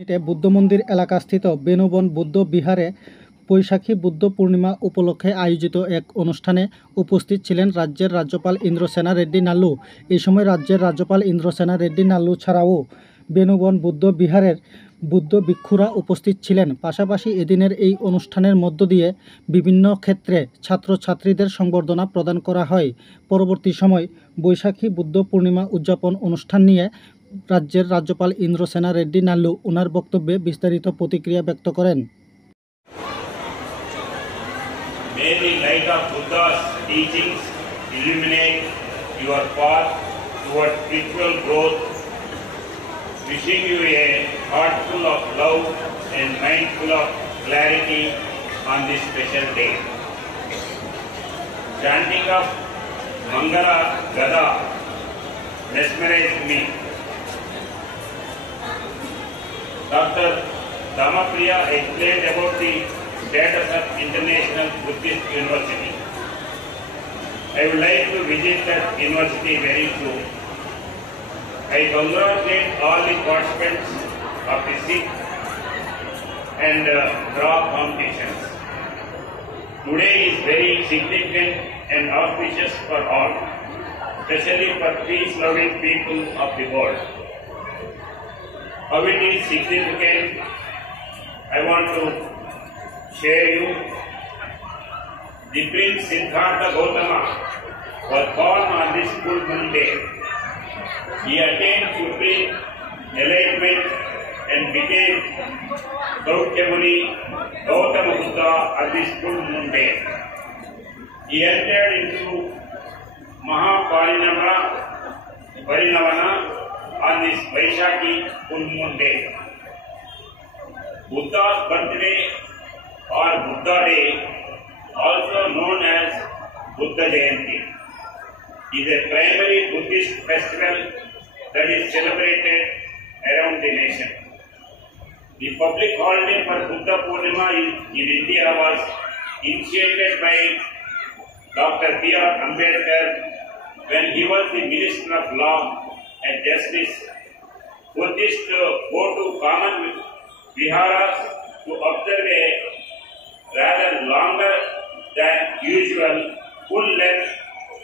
বুদ্ধ মন্দির এলাকাস্থিত বেনুবন বৌদ্ধ বিহারে বৈশাখী বুদ্ধ পূর্ণিমা উপলক্ষে আয়োজিত এক অনুষ্ঠানে উপস্থিত ছিলেন রাজ্যের রাজ্যপাল ইন্দ্রসেনা রেড্ডি নাল্লু। এই সময় রাজ্যের রাজ্যপাল ইন্দ্রসেনা রেড্ডি নাল্লু ছাড়াও বেনুবন বুদ্ধ বিহারের বুদ্ধ ভিক্ষুরা উপস্থিত ছিলেন। পাশাপাশি এদিনের এই অনুষ্ঠানের মধ্য দিয়ে বিভিন্ন ক্ষেত্রে ছাত্রছাত্রীদের সংবর্ধনা প্রদান করা হয়। পরবর্তী সময় বৈশাখী বুদ্ধ পূর্ণিমা উদযাপন অনুষ্ঠান নিয়ে রাজ্যের রাজ্যপাল ইন্দ্রসেনা রেড্ডি নাল্লু ওনার বক্তব্যে বিস্তারিত প্রতিক্রিয়া ব্যক্ত করেন। May the light of Buddha's teachings illuminate your path towards spiritual growth. Wishing you a heart full of love and mind full of clarity on this special day. Chanting of Mangala Gada mesmerized me. Dr. Damapriya explained about the status of International Buddhist University. I would like to visit that university very soon. I congratulate all the participants of the SIG and draw competitions. Today is very significant and auspicious for all, especially for peace-loving people of the world. How it is significant, I want to share you. The Prince Siddhartha Gautama was born on this full moon day. He attained supreme enlightenment and became Gautamuni Gautama Buddha on this full moon day. He entered into Mahaparinavana on this Vaishakhi full moon day. Buddha's birthday or Buddha Day, also known as Buddha Jayanti, is a primary Buddhist festival that is celebrated around the nation. The public holiday for Buddha Purnima in India was initiated by Dr. B.R. Ambedkar when he was the Minister of Law and Justice. Buddhists go to common viharas to observe a rather longer than usual full-length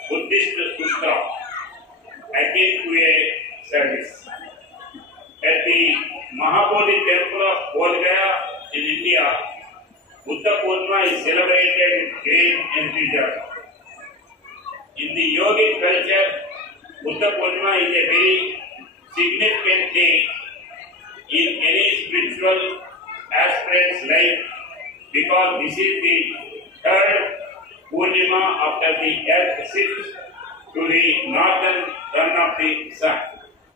Buddhist sutra akin to a service. At the Mahabodhi temple of Bodh Gaya in India, Buddha Purnima is celebrated with great enthusiasm. In the yogic culture, Buddha Purnima is a very significant day in any spiritual aspirant's life because this is the third Purnima after the 6th